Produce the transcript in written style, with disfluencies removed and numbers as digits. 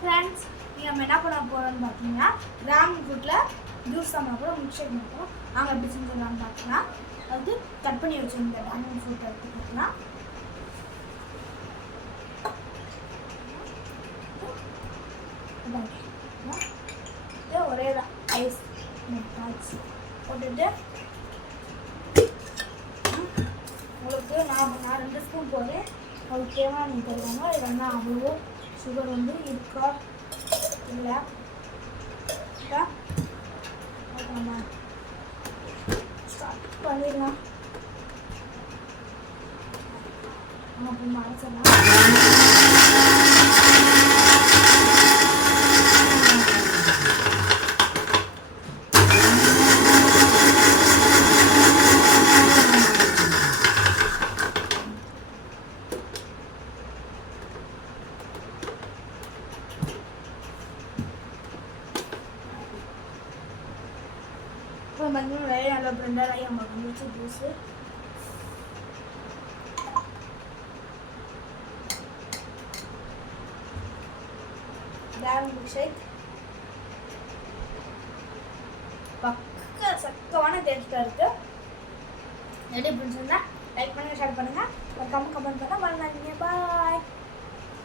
Friends, நம்ம என்ன பண்ண போகிறோம்னு பார்த்தீங்கன்னா கிராம் ஃப்ரூட்டில் ஜூஸ் சாப்பிட கூட மில்க் ஷேக் பண்ணுறோம். நாங்கள் எப்படி செஞ்சிடலாம்னு பார்த்தீங்கன்னா அது கட் பண்ணி வச்சுருந்த கிராம் ஃப்ரூட்டை எடுத்துக்கிட்டோம்னா ஒரே தான் ஐஸ் போட்டுட்டு உங்களுக்கு நான் 2 ஸ்பூன் போடுறேன். உங்களுக்கு தேவையான நீங்கள் தருவாங்க. இல்லைன்னா அவ்வளோ சுகர் வந்து இருக்கா இல்லை நம்ம ஸ்டார்ட் பண்ணிடலாம். நம்ம இப்போ மறைச்சிடலாம். இப்போ பார்த்தீங்கன்னா நிறைய நல்லா பிரெண்டட் ஆகி நம்ம வந்துச்சு ஜூஸு. கிராம் மில்க் ஷேக் பக்க சக்கமான டேஸ்ட்டாக இருக்குது. எப்படி பிடிச்சிருந்தா லைக் பண்ணுங்கள், ஷேர் பண்ணுங்கள், கமெண்ட் பண்ணுங்கள். பாய்.